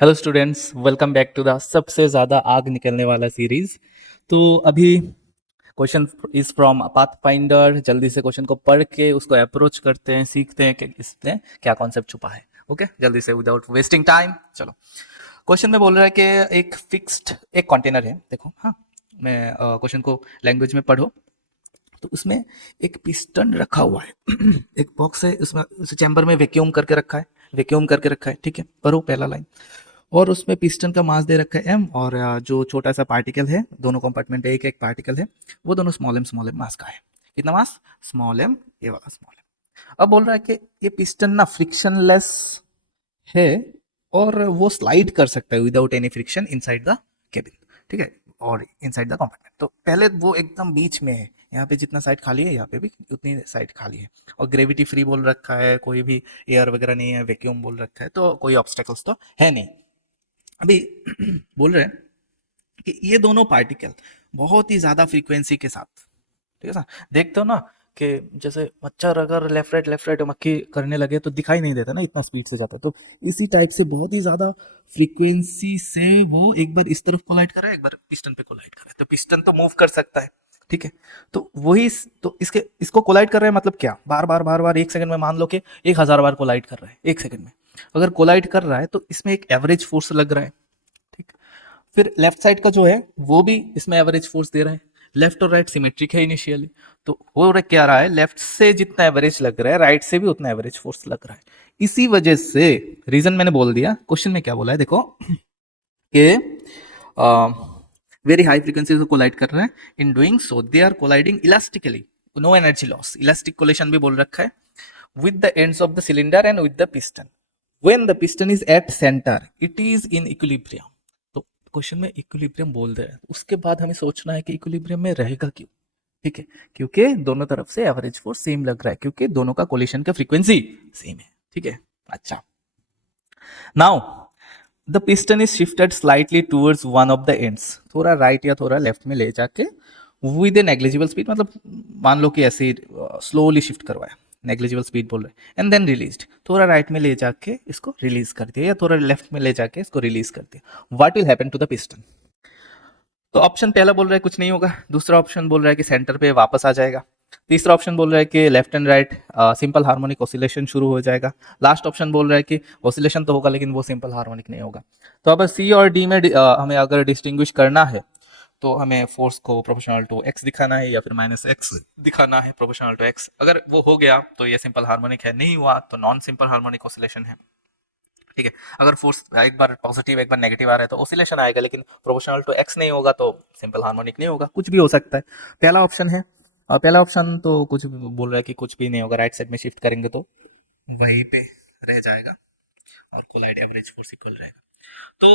Hello students, welcome back to the सबसे ज़्यादा आग निकलने वाला सीरीज। तो अभी question is from path finder. जल्दी से क्वेश्चन को पढ़ के उसको अप्रोच करते हैं, सीखते हैं कि इसमें क्या कॉन्सेप्ट छुपा है। ओके, जल्दी से विदाउट वेस्टिंग टाइम चलो। क्वेश्चन में बोल रहा है कि एक फिक्स्ड एक कंटेनर है। देखो, हाँ, मैं क्वेश्चन को लैंग्वेज में पढ़ो तो उसमें एक पिस्टन रखा हुआ है। एक बॉक्स है, उसमें उस चैम्बर में वैक्यूम करके रखा है, वैक्यूम करके रखा है। ठीक है, पढ़ो पहला लाइन। और उसमें पिस्टन का मास दे रखा है एम, और जो छोटा सा पार्टिकल है, दोनों कंपार्टमेंट है, एक एक पार्टिकल है, वो दोनों स्मॉल एम मास का है। कितना मास? स्मॉल एम, ये वाला स्मॉल एम। अब बोल रहा है कि ये पिस्टन ना फ्रिक्शनलेस है और वो स्लाइड कर सकता है without any friction inside the cabin. ठीक है, और इनसाइड द कंपार्टमेंट। तो पहले वो एकदम बीच में है, यहाँ पे जितना साइड खाली है यहाँ पे भी उतनी साइड खाली है, और ग्रेविटी फ्री बोल रखा है, कोई भी एयर वगैरह नहीं है, वैक्यूम बोल रखा है, तो कोई ऑब्स्टेकल्स तो है नहीं। अभी बोल रहे हैं कि ये दोनों पार्टिकल बहुत ही ज्यादा फ्रीक्वेंसी के साथ, ठीक है सर, देखते हो ना कि जैसे मच्छर अगर लेफ्ट राइट मक्खी करने लगे तो दिखाई नहीं देता ना, इतना स्पीड से जाता है। तो इसी टाइप से बहुत ही ज्यादा फ्रीक्वेंसी से वो एक बार इस तरफ कोलाइड कर रहा है, एक बार पिस्टन पे कोलाइड कर रहा है। तो पिस्टन तो मूव कर सकता है, ठीक है। तो वही, तो इसको कोलाइड कर रहा है मतलब क्या, बार बार 1 सेकंड में मान लो कि 1000 बार कोलाइड कर रहा है 1 सेकंड में। अगर कोलाइड कर रहा है तो इसमें एक एवरेज फोर्स लग रहा है, ठीक। फिर लेफ्ट साइड का जो है वो भी इसमें एवरेज फोर्स दे रहा है। लेफ्ट और राइट सिमेट्रिक है इनिशियली, तो हो रहा क्या रहा है, लेफ्ट से जितना एवरेज लग रहा है राइट से भी उतना एवरेज फोर्स लग रहा है। इसी वजह से रीजन मैंने बोल दिया। क्वेश्चन में क्या बोला है देखो कि वेरी हाई फ्रीक्वेंसी से कोलाइड कर रहे हैं। In doing so they are colliding elastically, no energy loss, elastic collision भी बोल रखा है, with the ends of the cylinder and with the piston. When the piston is at centre it is in equilibrium. तो question में equilibrium बोल रहे हैं, उसके बाद हमें सोचना है कि इक्विलिब्रियम में रहेगा क्यों। ठीक है, क्योंकि दोनों तरफ से एवरेज फोर्स सेम लग रहा है, क्योंकि दोनों का कोलिशन का फ्रीक्वेंसी सेम है। ठीक है, अच्छा। Now the piston is shifted slightly towards one of the ends, थोड़ा राइट या थोड़ा लेफ्ट में ले जाके विद ए नेग्लिजिबल स्पीड, मतलब मान लो कि ऐसे स्लोली शिफ्ट करवाया, नेग्लिजिबल स्पीड बोल रहे हैं, एंड देन रिलीज्ड, थोड़ा राइट में ले जाके इसको रिलीज कर दिया या थोड़ा लेफ्ट में ले जाके इसको रिलीज कर दिया। What will happen to the piston? तो ऑप्शन पहला बोल रहा है कुछ नहीं होगा, दूसरा ऑप्शन बोल रहा है कि सेंटर पे वापस आ जाएगा, तीसरा ऑप्शन बोल रहा है कि left and right simple harmonic oscillation शुरू हो जाएगा, लास्ट ऑप्शन बोल रहा है कि ऑसिलेशन तो होगा लेकिन वो सिंपल हार्मोनिक नहीं होगा। तो अब सी और डी में हमें अगर डिस्टिंग्विश करना है तो हमें फोर्स को प्रोपोर्शनल टू एक्स दिखाना है या फिर माइनस एक्स दिखाना है प्रोपोर्शनल टू एक्स। अगर वो हो गया तो ये सिंपल हार्मोनिक है, नहीं हुआ तो नॉन सिंपल हार्मोनिक ऑसिलेशन है। ठीक है, अगर फोर्स एक बार पॉजिटिव एक बार नेगेटिव आ रहा है तो ऑसिलेशन आएगा, लेकिन प्रोपोर्शनल टू एक्स नहीं होगा तो सिंपल हार्मोनिक नहीं होगा, कुछ भी हो सकता है। पहला ऑप्शन है, और पहला ऑप्शन तो कुछ बोल रहा है कि कुछ भी नहीं होगा, राइट साइड में शिफ्ट करेंगे तो वहीं पे रह जाएगा और कोलाइड एवरेज फोर्स इक्वल रहेगा। तो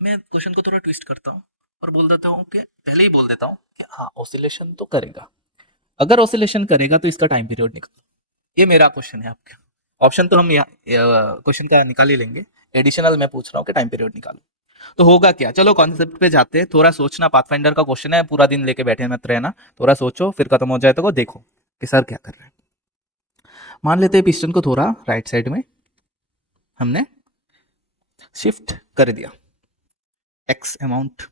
मैं क्वेश्चन को थोड़ा ट्विस्ट करता हूँ और बोल देता हूँ कि पहले ही बोल देता हूँ कि हाँ ऑसिलेशन तो करेगा। अगर ऑसिलेशन करेगा तो इसका टाइम पीरियड निकालो, ये मेरा क्वेश्चन है आपका। ऑप्शन तो हम यहाँ क्वेश्चन का निकाल ही लेंगे, एडिशनल मैं पूछ रहा हूँ कि टाइम पीरियड निकालो। तो होगा क्या, चलो कॉन्सेप्ट पे जाते हैं। थोड़ा सोचना, पाथफाइंडर का क्वेश्चन है, पूरा दिन लेके बैठे मत रहना, थोड़ा सोचो, फिर खत्म हो जाए तो देखो कि सर क्या कर रहे हैं। मान लेते हैं पिस्टन को थोड़ा राइट साइड में हमने शिफ्ट कर दिया एक्स अमाउंट।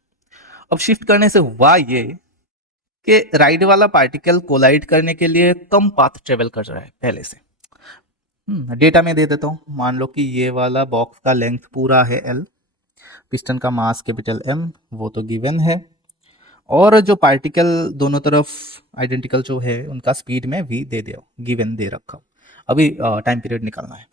अब शिफ्ट करने से हुआ ये कि राइट वाला पार्टिकल कोलाइड करने के लिए कम पाथ ट्रेवल कर रहा है पहले से। डेटा में दे देता हूँ, मान लो कि ये वाला बॉक्स का लेंथ पूरा है एल, पिस्टन का मास कैपिटल एम, वो तो गिवन है, और जो पार्टिकल दोनों तरफ आइडेंटिकल जो है उनका स्पीड में वी दे दिया, गिवन दे रखा। अभी टाइम पीरियड निकालना है।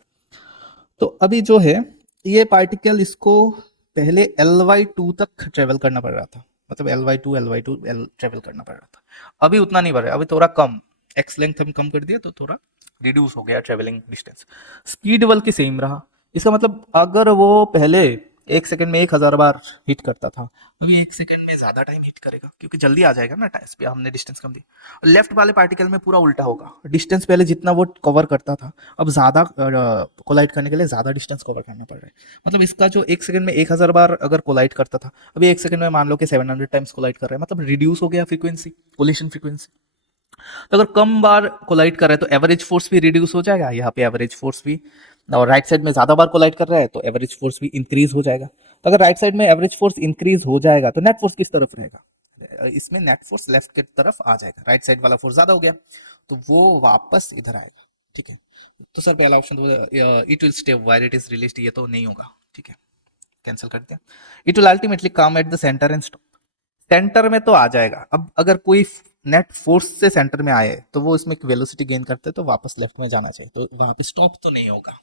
तो अभी जो है ये पार्टिकल, इसको पहले Ly2 तक ट्रेवल करना पड़ रहा था, मतलब Ly2 L ट्रेवल करना पड़ रहा था। अभी उतना नहीं बढ़ रहा, अभी थोड़ा कम, एक्स लेंथ हम कम कर दिया तो थोड़ा रिड्यूस हो गया ट्रेवलिंग डिस्टेंस। स्पीड बल्कि सेम रहा। इसका मतलब अगर वो पहले 1 सेकंड में 1000 बार हिट करता था, अभी 1 सेकंड में ज्यादा टाइम हिट करेगा क्योंकि जल्दी आ जाएगा ना, टाइम पे हमने डिस्टेंस कम दी। लेफ्ट वाले पार्टिकल में पूरा उल्टा होगा, डिस्टेंस पहले जितना वो कवर करता था अब ज्यादा कोलाइड करने के लिए ज्यादा डिस्टेंस कवर करना पड़ रहा है। मतलब इसका जो 1 सेकंड में 1000 बार अगर कोलाइड करता था, अभी 1 सेकंड में मान लो कि 700 टाइम्स कोलाइड कर रहा है, मतलब रिड्यूस हो गया फ्रीक्वेंसी, कोलिशन फ्रीक्वेंसी। तो अगर कम बार कोलाइड कर रहा है तो एवरेज फोर्स भी रिड्यूस हो जाएगा, यहाँ पे एवरेज फोर्स भी और राइट साइड में ज्यादा बार कोलाइड कर रहा है तो एवरेज फोर्स भी इंक्रीज हो जाएगा। तो अगर राइट साइड में एवरेज फोर्स इंक्रीज हो जाएगा तो नेट फोर्स किस तरफ रहेगा, इसमें नेट फोर्स लेफ्ट की तरफ आ जाएगा, राइट साइड वाला फोर्स ज्यादा हो गया तो वो वापस इधर आएगा। ठीक है, तो सर पहला ऑप्शन तो it will stay wire it is released, ये तो नहीं होगा। ठीक है, कैंसिल करते हैं। It will ultimately come at the centre and stop, centre में तो आ जाएगा। अब अगर कोई नेट फोर्स से सेंटर में आए तो वो इसमें वेलोसिटी गेन करते हैं तो वापस लेफ्ट में जाना चाहिए, तो वहां पे स्टॉप तो नहीं होगा।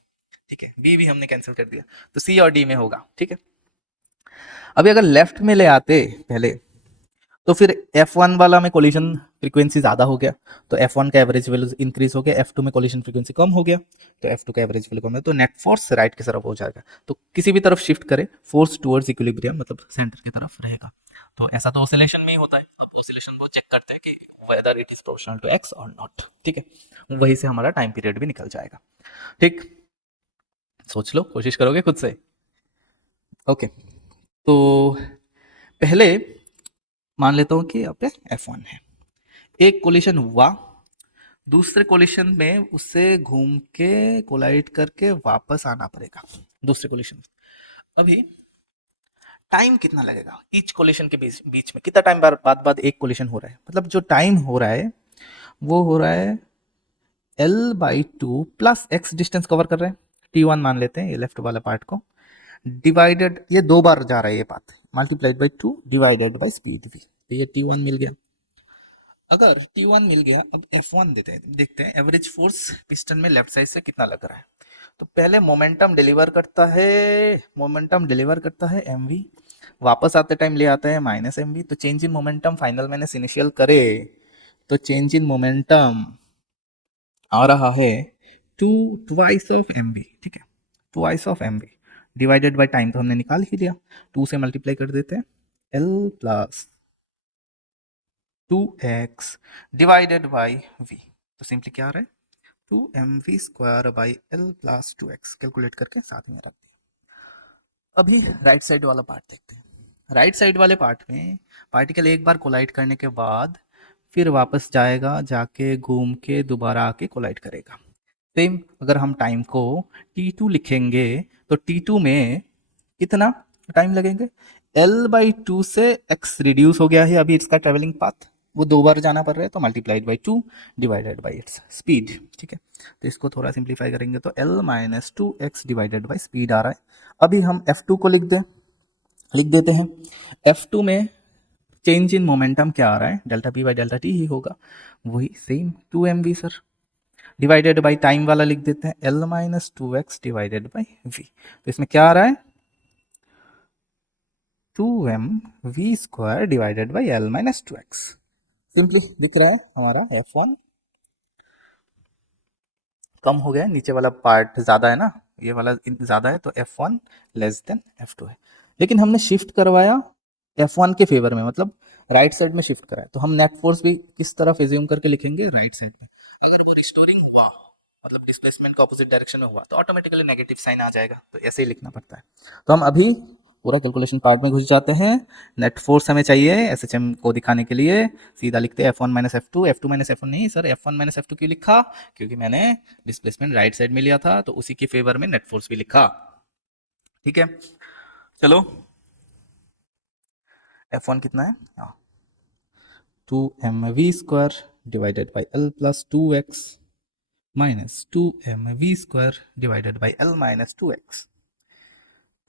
ठीक है, बी भी हमने कैंसिल कर दिया, तो सी और डी में होगा। ठीक है, अभी अगर लेफ्ट में ले आते पहले तो फिर F1 वाला में कोलिजन फ्रीक्वेंसी ज्यादा हो गया तो F1 का एवरेज वैल्यू इंक्रीज हो गया, F2 में कोलिजन फ्रीक्वेंसी कम हो गया तो F2 का एवरेज वैल्यू कम है, तो नेट फोर्स राइट की तरफ हो जाएगा। तो किसी भी तरफ शिफ्ट करे फोर्स टुवर्ड्स इक्विलिब्रियम मतलब सेंटर की तरफ रहेगा। तो ऐसा तो ऑसिलेशन में ही होता है। अब ऑसिलेशन को चेक करते हैं कि whether it is proportional to x और नॉट। ठीक है, वहीं से हमारा टाइम पीरियड भी निकल जाएगा। ठीक, सोच लो, कोशिश करोगे खुद से। ओके, तो पहले मान लेता हूं कि यहाँ पे F1 है, एक कोलिशन हुआ, दूसरे कोलिशन में उससे घूम के कोलाइड करके वापस आना पड़ेगा दूसरे कोलिशन। अभी टाइम कितना लगेगा ईच कोलिशन के बीच बीच में, कितना टाइम बाद बाद एक कोलिशन हो रहा है, मतलब जो टाइम हो रहा है वो हो रहा है L/2 plus x distance cover कर रहे हैं, T1 मान लेते हैं ये लेफ्ट वाला पार्ट को, डिवाइडेड ये दो बार जा रहा है ये path, multiplied by 2 divided by speed भी, तो ये T1 मिल गया। अगर T1 मिल गया, अब F1 देखते हैं एवरेज फोर्स पिस्टन में लेफ्ट साइड से कितना लग रहा है। तो पहले मोमेंटम डिलीवर करता है mv, वापस आते टाइम ले आता है -mv, तो चेंज इन मोमेंटम फाइनल मैंने इनिशियल करे तो चेंज इन मोमेंटम आ रहा है ट्वाइस ऑफ mv। ठीक है, twice of mv divided by time तो हमने निकाल ही लिया, 2 से मल्टीप्लाई कर देते हैं, l plus 2x divided by v, तो सिंपली क्या आ रहा है 2mv square by l plus 2x, calculate करके साथ में रख दिया। अभी राइट साइड वाला पार्ट देखते हैं। राइट साइड वाले पार्ट में पार्टिकल एक बार कोलाइड करने के बाद फिर वापस जाएगा, जाके घूम के दोबारा आके कोलाइड करेगा। सेम अगर हम टाइम को t2 लिखेंगे तो t2 में कितना टाइम लगेंगे, L/2 से x रिड्यूस हो गया है अभी इसका ट्रेवलिंग पाथ, वो दो बार जाना पड़ रहा है तो multiplied by 2 divided by its speed. ठीक है, तो इसको थोड़ा सिंप्लीफाई करेंगे तो L-2x डिवाइडेड बाई स्पीड आ रहा है। अभी हम F2 को लिख देते हैं। F2 में चेंज इन मोमेंटम क्या आ रहा है, delta P by delta T ही होगा, वही same 2mv sir, divided by time वाला लिख देते हैं L-2x डिवाइडेड बाई v, तो इसमें क्या आ रहा है 2mv square divided by L-2x, simply दिख रहा है हमारा F1 कम हो गया है, नीचे वाला पार्ट ज्यादा है ना, ये वाला ज्यादा है तो F1 लेस देन F2 है, लेकिन हमने शिफ्ट करवाया F1 के फेवर में, मतलब राइट साइड में शिफ्ट कराया, तो हम नेट फोर्स भी किस तरफ एज्यूम करके लिखेंगे, राइट साइड में। अगर वो रिस्टोरिंग हुआ मतलब डिस्प्लेसमेंट का ऑपोजिट डायरेक्शन में हुआ तो ऑटोमेटिकली नेगेटिव साइन आ जाएगा, तो ऐसे ही लिखना पड़ता है। तो हम अभी पूरा कैलकुलेशन पार्ट में घुस जाते हैं। नेट फोर्स हमें चाहिए एसएचएम को दिखाने के लिए, सीधा लिखते हैं F1 minus F2, F2 minus F1 नहीं सर, F1 माइनस F2 क्यों लिखा, क्योंकि मैंने डिस्प्लेसमेंट राइट साइड में लिया था तो उसी के फेवर में नेट फोर्स भी लिखा। ठीक है, चलो F1 कितना है, 2mv square divided by L plus 2x minus 2mv square divided by L minus 2x,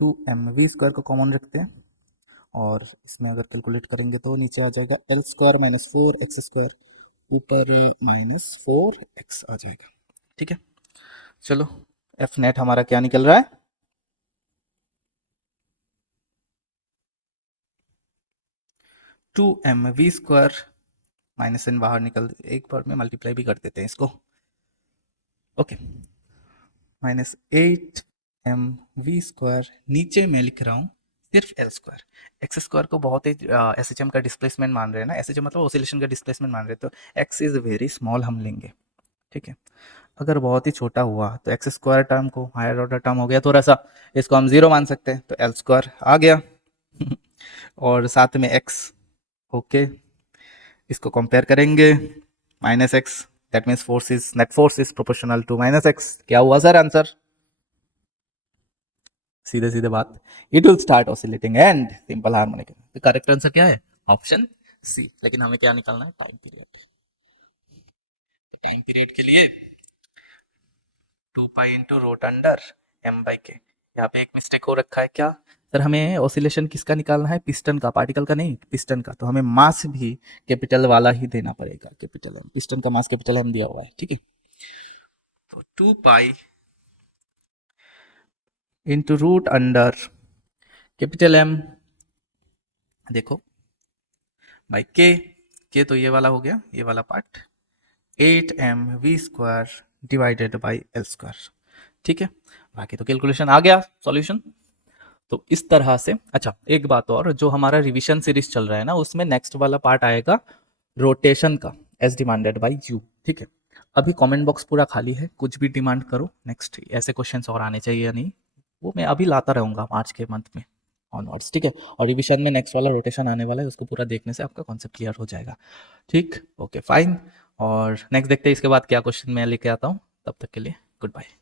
2mv square को कॉमन रखते हैं और इसमें अगर कैलकुलेट करेंगे तो नीचे आ जाएगा L square minus 4x square, ऊपर माइनस 4x आ जाएगा। ठीक है, चलो एफ नेट हमारा क्या निकल रहा है, 2mv स्क्वायर माइनस एन बाहर निकल, एक बार में मल्टीप्लाई भी कर देते हैं इसको, ओके, माइनस 8mv स्क्वायर, नीचे मैं लिख रहा हूँ सिर्फ एल स्क्वायर, एक्स स्क्वायर को बहुत ही एसएचएम का डिस्प्लेसमेंट मान रहे हैं ना, एसएचएम मतलब ऑसिलेशन का डिस्प्लेसमेंट मान रहे हैं, तो एक्स इज वेरी स्मॉल हम लेंगे। ठीक है, अगर बहुत ही छोटा हुआ तो एक्स स्क्वायर टर्म को हायर ऑर्डर टर्म हो गया थोड़ा सा, इसको हम जीरो मान सकते हैं, तो एल स्क्वायर आ गया और साथ में एक्स, ओके, इसको कंपेयर करेंगे minus x, that means force is net force is proportional to minus x, क्या हुआ सर आंसर, सीधे सीधे बात, it will start oscillating and simple harmonic. तो करेक्ट आंसर क्या है? Option c. लेकिन हमें क्या निकालना है? Time period. तो टाइम पीरियड के लिए 2 pi into root under m by k. यहाँ पे एक मिस्टेक हो रखा है क्या सर? हमें ऑसिलेशन किसका निकालना है? पिस्टन का, पार्टिकल का नहीं, पिस्टन का। तो हमें मास भी कैपिटल वाला ही देना पड़ेगा, कैपिटल एम। पिस्टन का मास कैपिटल एम दिया हुआ है, ठीक है। तो 2 pi into root under capital m, देखो बाई के तो ये वाला हो गया, ये वाला part, 8 mv² divided by l², ठीक है। बाकी तो कैलकुलेशन आ गया, सॉल्यूशन। तो इस तरह से। अच्छा एक बात और, जो हमारा रिवीजन सीरीज चल रहा है ना, उसमें नेक्स्ट वाला पार्ट आएगा रोटेशन का, एज डिमांडेड बाई यू, ठीक है। अभी कमेंट बॉक्स पूरा खाली है, कुछ भी डिमांड करो, नेक्स्ट ऐसे क्वेश्चंस और आने चाहिए या नहीं, वो मैं अभी लाता रहूंगा मार्च के मंथ में ऑनवर्ड्स, ठीक है। और रिवीजन में नेक्स्ट वाला रोटेशन आने वाला है, उसको पूरा देखने से आपका कॉन्सेप्ट क्लियर हो जाएगा, ठीक। Okay fine. और नेक्स्ट देखते हैं इसके बाद क्या क्वेश्चन मैं लेके आता हूँ। तब तक के लिए गुड बाय।